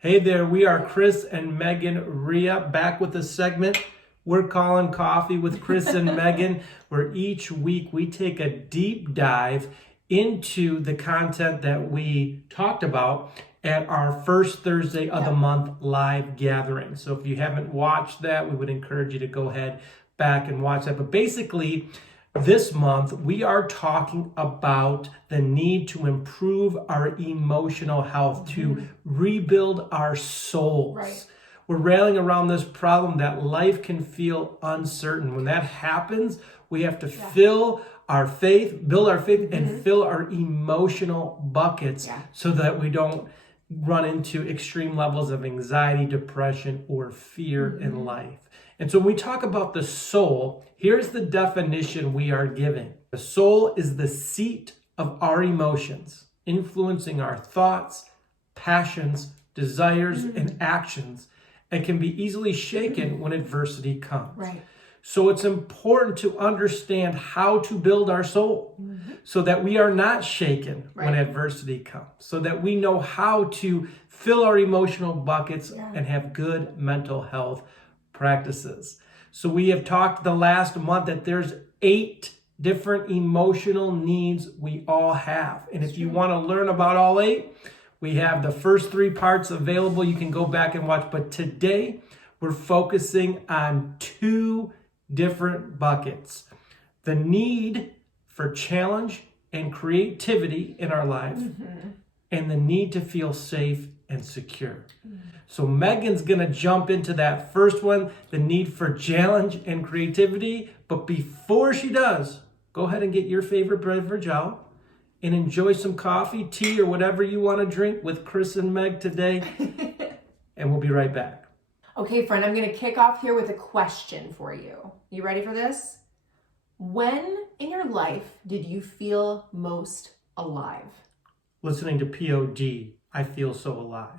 Hey there, we are Chris and Megan Rhea back with a segment we're calling Coffee with Chris and Megan, where each week we take a deep dive into the content that we talked about at our first Thursday of the month live gathering. So if you haven't watched that, we would encourage you to go ahead back and watch that. But basically, this month, we are talking about the need to improve our emotional health, to rebuild our souls. Right. We're railing around this problem that life can feel uncertain. When that happens, we have to fill our faith, build our faith, and fill our emotional buckets so that we don't run into extreme levels of anxiety, depression, or fear in life. And so when we talk about the soul, here's the definition we are giving. The soul is the seat of our emotions, influencing our thoughts, passions, desires, and actions, and can be easily shaken when adversity comes. Right. So it's important to understand how to build our soul so that we are not shaken when adversity comes, so that we know how to fill our emotional buckets and have good mental health practices. So we have talked the last month that there's 8 different emotional needs we all have. And if you want to learn about all 8, we have the first 3 parts available. You can go back and watch. But today we're focusing on 2 different buckets. The need for challenge and creativity in our lives and the need to feel safe and secure. So Megan's going to jump into that first one, the need for challenge and creativity. But before she does, go ahead and get your favorite beverage out and enjoy some coffee, tea, or whatever you want to drink with Chris and Meg today. And we'll be right back. Okay, friend, I'm going to kick off here with a question for you. You ready for this? When in your life did you feel most alive? Listening to POD, I feel so alive.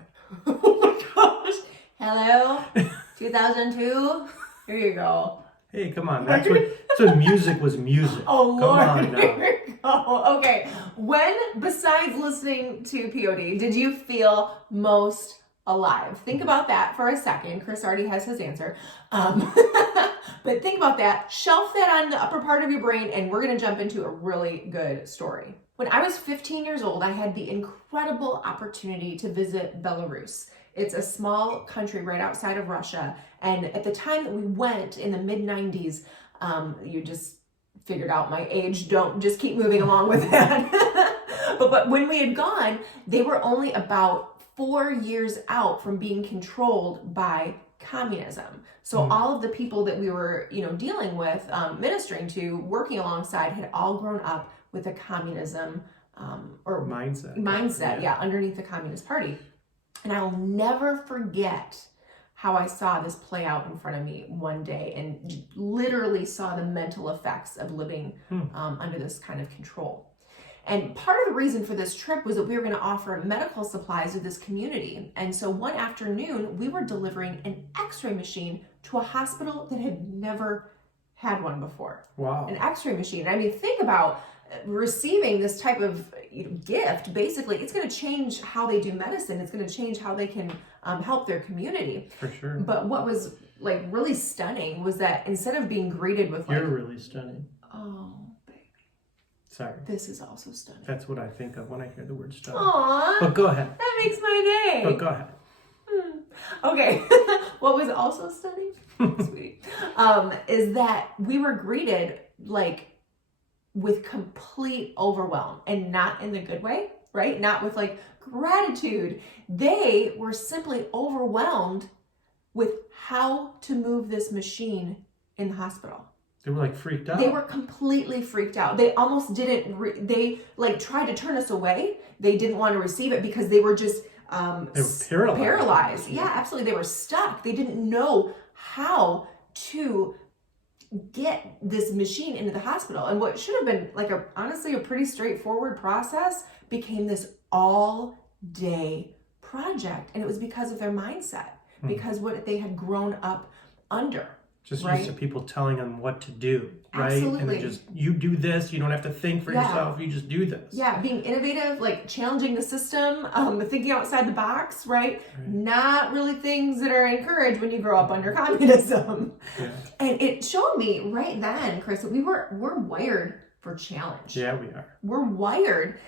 Oh my gosh. Hello, 2002. Here you go. Hey, come on. That's what music was music. Oh, come Lord. on now. Here we go. Okay. When, besides listening to POD, did you feel most alive? Think about that for a second. Chris already has his answer. But think about that. Shelf that on the upper part of your brain, and we're going to jump into a really good story. When I was 15 years old, I had the incredible opportunity to visit Belarus. It's a small country right outside of Russia. And at the time that we went in the mid-90s, you just figured out my age. Don't just keep moving along with that. But when we had gone, they were only about 4 years out from being controlled by communism. So all of the people that we were, dealing with, ministering to, working alongside, had all grown up with a communism or mindset, underneath the Communist Party. And I'll never forget how I saw this play out in front of me one day and literally saw the mental effects of living under this kind of control. And part of the reason for this trip was that we were going to offer medical supplies to this community. And so one afternoon, we were delivering an x-ray machine to a hospital that had never had one before. Wow. An x-ray machine. I mean, think about receiving this type of gift. Basically, it's going to change how they do medicine. It's going to change how they can help their community. For sure. But what was really stunning was that instead of being greeted with You're really stunning. Oh, baby. Sorry. This is also stunning. That's what I think of when I hear the word stunning. Aww. But go ahead. That makes my day. But go ahead. Okay. What was also stunning, sweetie, is that we were greeted with complete overwhelm, and not in the good way, right? Not with gratitude. They were simply overwhelmed with how to move this machine in the hospital. They were freaked out. They were completely freaked out. They almost didn't, they tried to turn us away. They didn't want to receive it because they were just they were paralyzed. Yeah, absolutely. They were stuck. They didn't know how to get this machine into the hospital. And what should have been honestly a pretty straightforward process became this all-day project. And it was because of their mindset, because what they had grown up under. Just right? used to people telling them what to do, right? Absolutely. And it just, you do this, you don't have to think for yourself, you just do this. Yeah, being innovative, like challenging the system, thinking outside the box, right? Not really things that are encouraged when you grow up under communism. Yeah. And it showed me right then, Chris, that we're wired for challenge. Yeah, we are. We're wired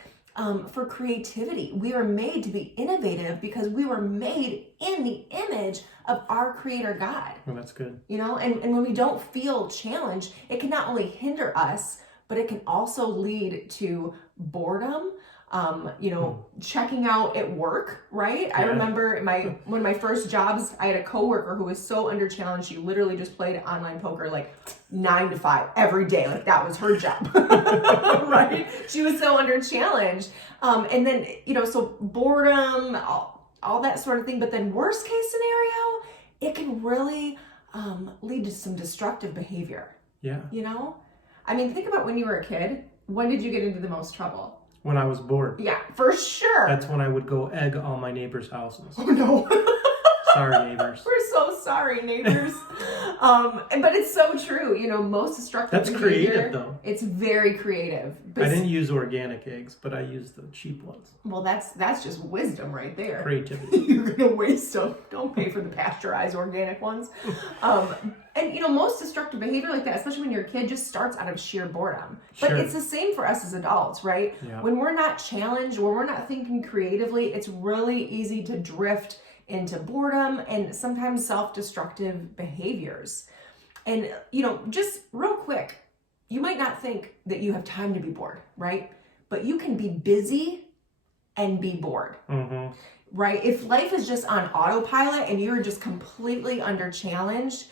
for creativity. We are made to be innovative because we were made in the image of our creator God. Well, that's good. You know, and when we don't feel challenged, it can not only hinder us, but it can also lead to boredom, checking out at work, right? Yeah. I remember one of my first jobs, I had a coworker who was so under challenged, she literally just played online poker like 9 to 5 every day. Like that was her job, right? She was so under challenged. And then, so boredom, all that sort of thing. But then worst case scenario, it can really lead to some destructive behavior. Yeah. I mean, think about when you were a kid. When did you get into the most trouble? When I was bored. Yeah, for sure. That's when I would go egg all my neighbors' houses. Oh, no. Sorry, neighbors. We're so sorry, neighbors. But it's so true. Most destructive behavior. That's creative, though. It's very creative. I didn't use organic eggs, but I used the cheap ones. Well, that's just wisdom right there. Creativity. You're going to waste them. Don't pay for the pasteurized organic ones. And most destructive behavior like that, especially when you're a kid, just starts out of sheer boredom. But it's the same for us as adults, right? Yeah. When we're not challenged, when we're not thinking creatively, it's really easy to drift into boredom and sometimes self-destructive behaviors. And, just real quick, you might not think that you have time to be bored, right? But you can be busy and be bored, right? If life is just on autopilot and you're just completely under challenged,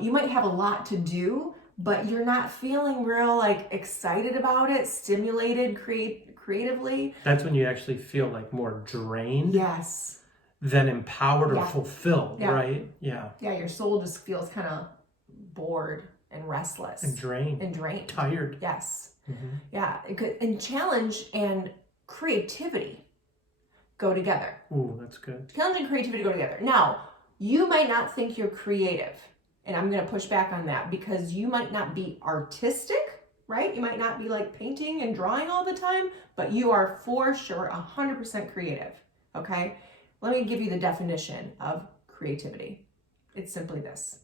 you might have a lot to do, but you're not feeling real excited about it, stimulated creatively. That's when you actually feel more drained. Yes. Than empowered or fulfilled, right? Yeah. Yeah, your soul just feels kind of bored and restless. And drained. Tired. Yes. Yeah. And challenge and creativity go together. Ooh, that's good. Challenge and creativity go together. Now, you might not think you're creative, and I'm going to push back on that because you might not be artistic, right? You might not be painting and drawing all the time, but you are for sure 100% creative, okay? Let me give you the definition of creativity. It's simply this.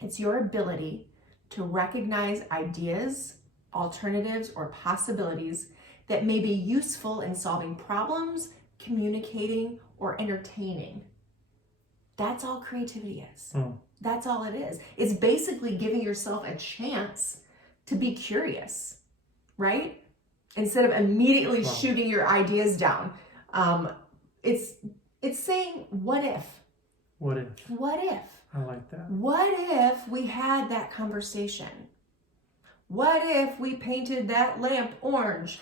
It's your ability to recognize ideas, alternatives, or possibilities that may be useful in solving problems, communicating, or entertaining. That's all creativity is. That's all it is. It's basically giving yourself a chance to be curious, right? Instead of immediately shooting your ideas down. It's saying, what if? What if? What if? I like that. What if we had that conversation? What if we painted that lamp orange?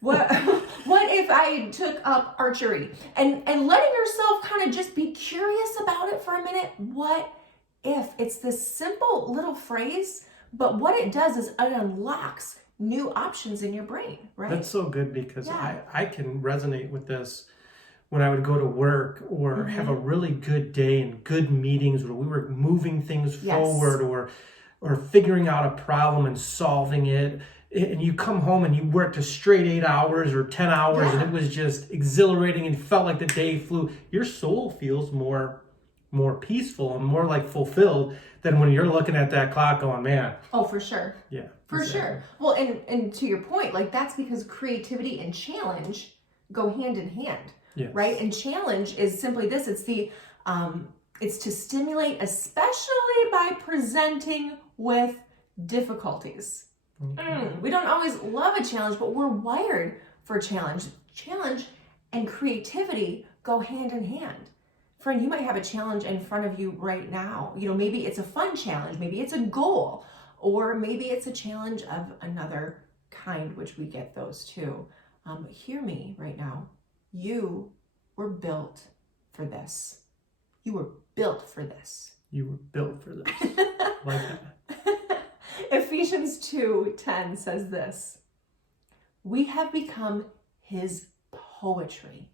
What if I took up archery? And letting yourself kind of just be curious about it for a minute. What if? It's this simple little phrase, but what it does is it unlocks new options in your brain, right? That's so good because I can resonate with this. When I would go to work or have a really good day and good meetings where we were moving things forward or figuring out a problem and solving it, and you come home and you worked a straight 8 hours or 10 hours and it was just exhilarating and felt like the day flew, your soul feels more peaceful and more fulfilled than when you're looking at that clock going, man. Oh, for sure. Yeah. For sure. Well, and to your point, that's because creativity and challenge go hand in hand. Yes. Right? And challenge is simply this. It's it's to stimulate, especially by presenting with difficulties. We don't always love a challenge, but we're wired for challenge. Challenge and creativity go hand in hand. Friend, you might have a challenge in front of you right now. Maybe it's a fun challenge. Maybe it's a goal. Or maybe it's a challenge of another kind, which we get those too. Hear me right now. You were built for this. You were built for this. You were built for this. Like that. Ephesians 2:10 says this. We have become his poetry,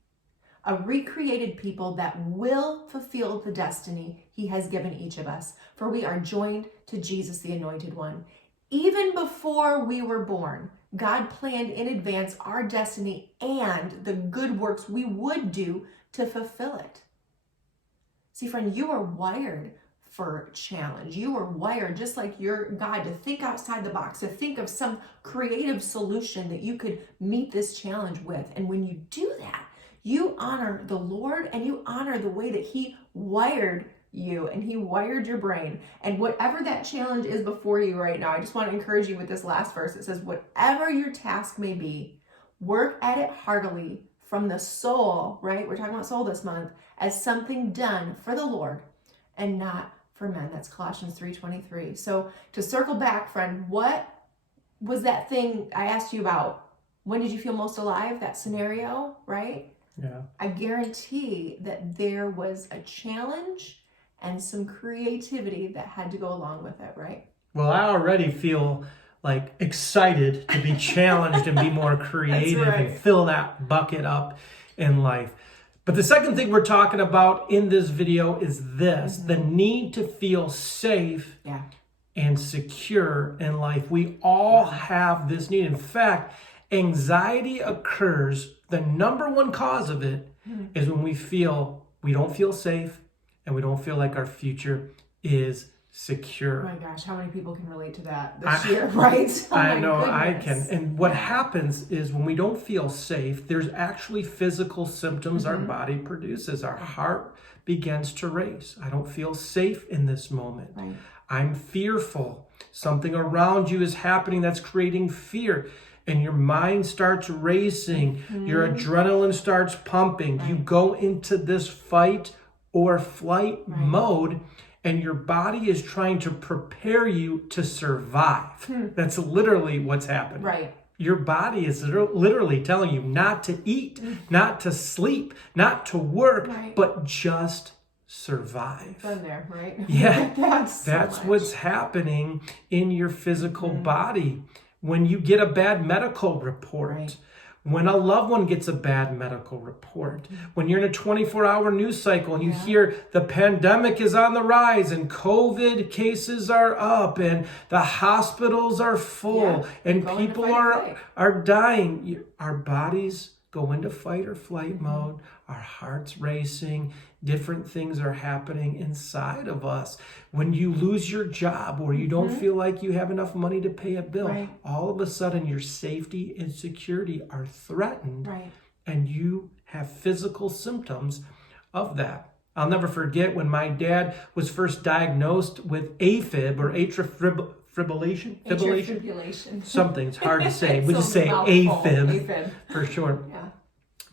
a recreated people that will fulfill the destiny he has given each of us. For we are joined to Jesus, the Anointed One. Even before we were born, God planned in advance our destiny and the good works we would do to fulfill it. See, friend, you are wired for challenge. You are wired just like your God to think outside the box, to think of some creative solution that you could meet this challenge with. And when you do that, you honor the Lord and you honor the way that he wired you and he wired your brain. And whatever that challenge is before you right now, I just want to encourage you with this last verse. It says, whatever your task may be, work at it heartily from the soul, right? We're talking about soul this month, as something done for the Lord and not for men. That's Colossians 3:23. So to circle back, friend, what was that thing I asked you about? When did you feel most alive? That scenario, right? Yeah. I guarantee that there was a challenge and some creativity that had to go along with it, right? Well, I already feel like excited to be challenged and be more creative and fill that bucket up in life. But the second thing we're talking about in this video is this, the need to feel safe and secure in life. We all have this need. In fact, anxiety occurs, the number one cause of it is when we don't feel safe and we don't feel like our future is secure. Oh my gosh, how many people can relate to that this year, right? Oh I know I can. And what happens is when we don't feel safe, there's actually physical symptoms our body produces. Our heart begins to race. I don't feel safe in this moment. Right. I'm fearful. Something around you is happening that's creating fear. And your mind starts racing. Your adrenaline starts pumping. You go into this fight or flight mode. And your body is trying to prepare you to survive. That's literally what's happening. Right. Your body is literally telling you not to eat, not to sleep, not to work, but just survive. Been there, right? Yeah, that's what's happening in your physical body. When you get a bad medical report, when a loved one gets a bad medical report, when you're in a 24-hour news cycle and you hear the pandemic is on the rise and COVID cases are up and the hospitals are full and people are dying, our bodies go into fight or flight mode, our heart's racing, different things are happening inside of us. When you lose your job or you don't feel like you have enough money to pay a bill, all of a sudden your safety and security are threatened and you have physical symptoms of that. I'll never forget when my dad was first diagnosed with AFib or atrial fibrillation. Something, it's hard to say. We just say AFib for short. Yeah.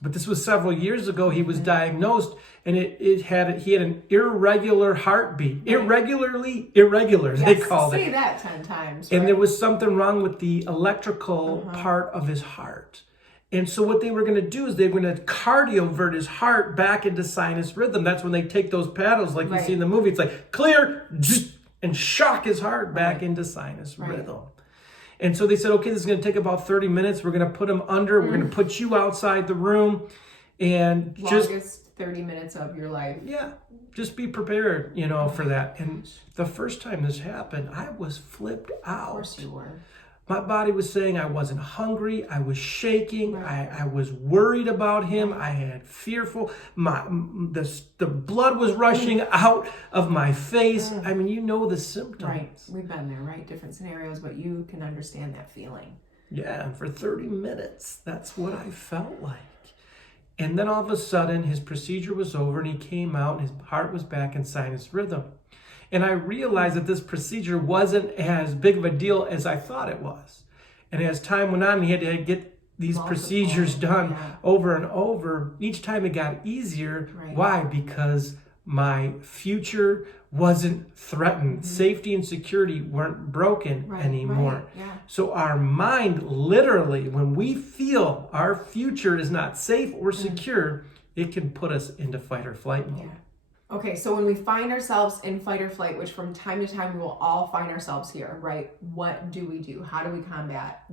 But this was several years ago. He was diagnosed, and he had an irregular heartbeat. Irregular, they called it. Say that 10 times. And there was something wrong with the electrical part of his heart. And so what they were going to do is they were going to cardiovert his heart back into sinus rhythm. That's when they take those paddles like you see in the movie. It's like clear, and shock his heart back into sinus rhythm. And so they said, okay, this is going to take about 30 minutes. We're going to put him under. We're going to put you outside the room. And longest 30 minutes of your life. Yeah, just be prepared, for that. And the first time this happened, I was flipped out. Of course you were. My body was saying I wasn't hungry. I was shaking. I was worried about him. I had fearful. The blood was rushing out of my face. I mean, the symptoms. Right. We've been there, right? Different scenarios, but you can understand that feeling. Yeah, and for 30 minutes, that's what I felt like. And then all of a sudden, his procedure was over and he came out and his heart was back in sinus rhythm. And I realized that this procedure wasn't as big of a deal as I thought it was. And as time went on, he had to get these procedures done over and over. Each time it got easier. Why? Because my future wasn't threatened. Safety and security weren't broken anymore. So our mind literally, when we feel our future is not safe or secure, it can put us into fight or flight mode. Okay, so when we find ourselves in fight or flight, which from time to time we will all find ourselves here, right? What do we do? How do we combat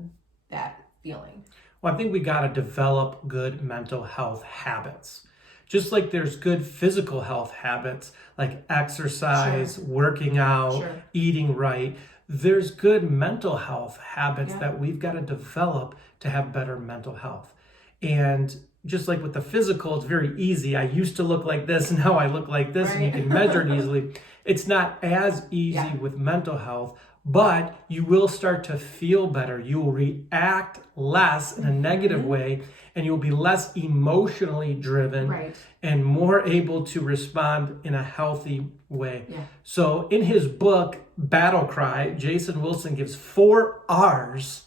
that feeling? Well, I think we got to develop good mental health habits. Just like there's good physical health habits like exercise, working out, eating right, there's good mental health habits that we've got to develop to have better mental health. And just like with the physical, it's very easy. I used to look like this, now I look like this, and you can measure it easily. It's not as easy with mental health, but you will start to feel better. You will react less in a negative way, and you'll be less emotionally driven and more able to respond in a healthy way. So in his book, Battle Cry, Jason Wilson gives 4 R's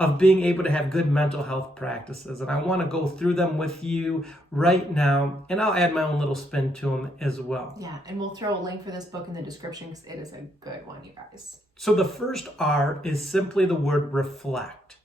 of being able to have good mental health practices. And I want to go through them with you right now, and I'll add my own little spin to them as well. Yeah, and we'll throw a link for this book in the description because it is a good one, you guys. So the first R is simply the word reflect.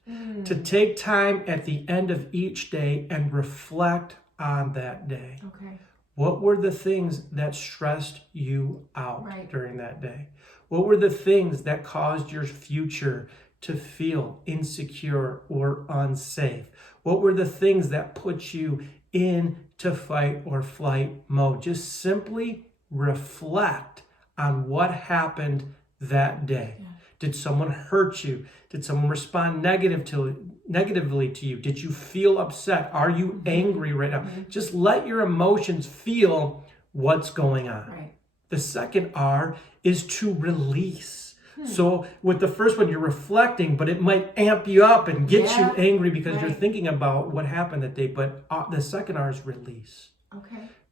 To take time at the end of each day and reflect on that day. Okay. What were the things that stressed you out during that day? What were the things that caused your future to feel insecure or unsafe? What were the things that put you into fight or flight mode? Just simply reflect on what happened that day. Did someone hurt you? Did someone respond negatively to you? Did you feel upset? Are you angry right now? Just let your emotions feel what's going on. The second R is to release. So with the first one, you're reflecting, but it might amp you up and get you angry because you're thinking about what happened that day. But the second R is release.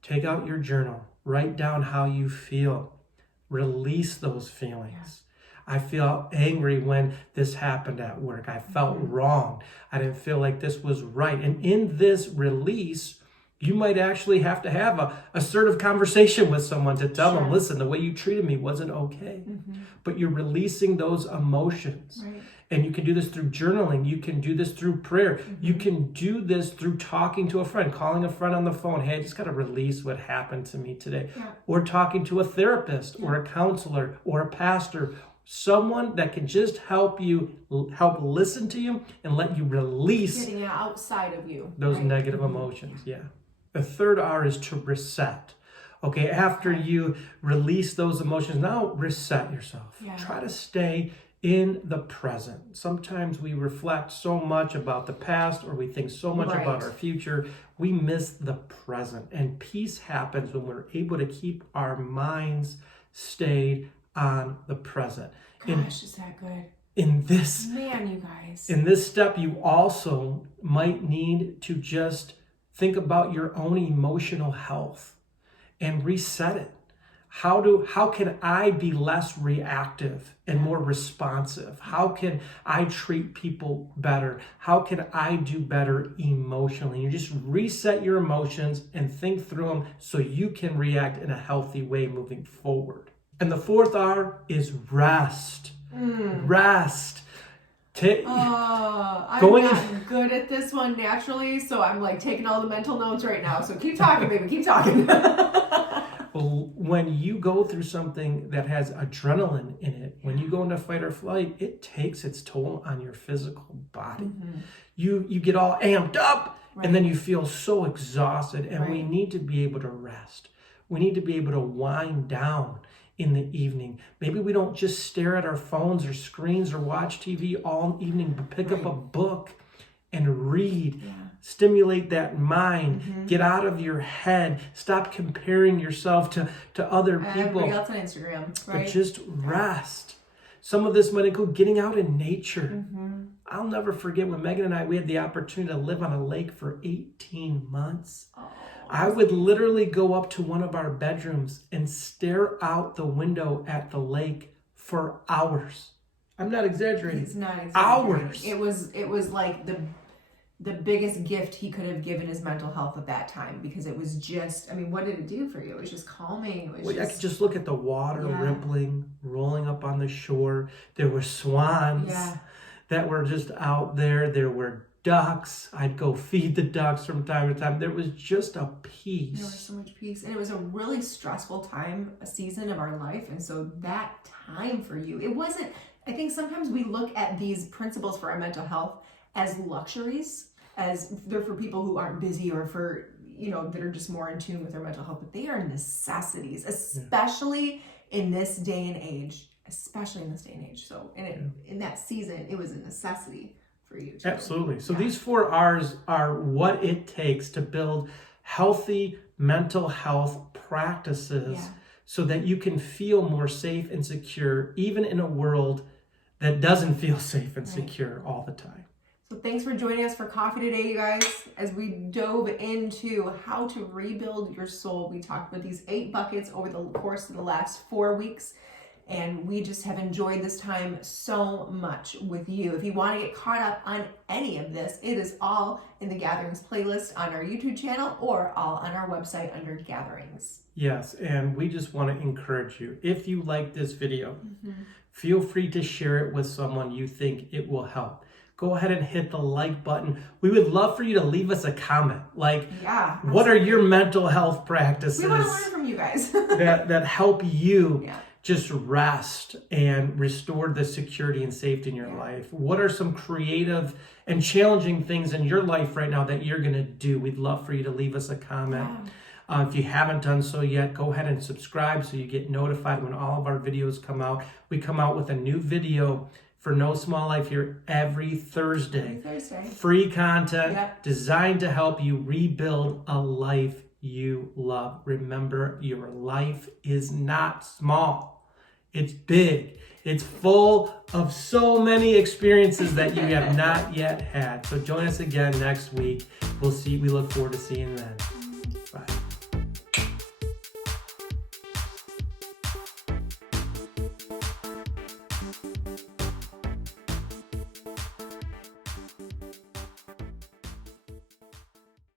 Take out your journal. Write down how you feel. Release those feelings. I feel angry when this happened at work. I felt wrong. I didn't feel like this was right. And in this release, you might actually have to have a assertive conversation with someone to tell them, listen, the way you treated me wasn't okay. But you're releasing those emotions. And you can do this through journaling. You can do this through prayer. You can do this through talking to a friend, calling a friend on the phone. Hey, I just got to release what happened to me today. Or talking to a therapist or a counselor or a pastor, someone that can just help listen to you and let you release getting outside of you those negative emotions. The third R is to reset. Okay, after you release those emotions, now reset yourself. Try to stay in the present. Sometimes we reflect so much about the past, or we think so much about our future, we miss the present. And peace happens when we're able to keep our minds stayed on the present. Gosh, is that good? In this, man, you guys. In this step, you also might need to just think about your own emotional health and reset it. How can I be less reactive and more responsive? How can I treat people better? How can I do better emotionally? You just reset your emotions and think through them so you can react in a healthy way moving forward. And the fourth R is rest. Rest. I'm not good at this one naturally, so I'm like taking all the mental notes right now. So keep talking, baby. Keep talking. When you go through something that has adrenaline in it, when you go into fight or flight, it takes its toll on your physical body. You get all amped up, and then you feel so exhausted. And we need to be able to rest. We need to be able to wind down in the evening. Maybe we don't just stare at our phones or screens or watch TV all evening, but pick up a book and read. Stimulate that mind. Get out of your head. Stop comparing yourself to other people. Everybody else on Instagram, But just rest. Some of this might include getting out in nature. I'll never forget when Megan and I, we had the opportunity to live on a lake for 18 months. I would literally go up to one of our bedrooms and stare out the window at the lake for hours. I'm not exaggerating. He's not exaggerating. Hours. It was like the biggest gift he could have given his mental health at that time, because it was just, I mean, what did it do for you? It was just calming. It was I could just look at the water rippling, rolling up on the shore. There were swans that were just out there. There were ducks. I'd go feed the ducks from time to time. There was just a peace. There was so much peace. And it was a really stressful time, a season of our life. And so that time for you, it wasn't, I think sometimes we look at these principles for our mental health as luxuries, as they're for people who aren't busy, or for, that are just more in tune with their mental health, but they are necessities, especially in this day and age. So in that season, it was a necessity for you too. Absolutely. So these 4 R's are what it takes to build healthy mental health practices so that you can feel more safe and secure, even in a world that doesn't feel safe and secure all the time. So thanks for joining us for coffee today, you guys. As we dove into how to rebuild your soul, we talked about these 8 buckets over the course of the last 4 weeks. And we just have enjoyed this time so much with you. If you want to get caught up on any of this, it is all in the Gatherings playlist on our YouTube channel or all on our website under Gatherings. Yes, and we just want to encourage you. If you like this video, feel free to share it with someone you think it will help. Go ahead and hit the like button. We would love for you to leave us a comment. Like, what are your mental health practices? We want to learn from you guys. that help you just rest and restore the security and safety in your life? What are some creative and challenging things in your life right now that you're going to do? We'd love for you to leave us a comment. If you haven't done so yet, go ahead and subscribe so you get notified when all of our videos come out. We come out with a new video for No Small Life here every Thursday. Free content designed to help you rebuild a life you love. Remember, your life is not small. It's big. It's full of so many experiences that you have not yet had. So join us again next week. We look forward to seeing you then.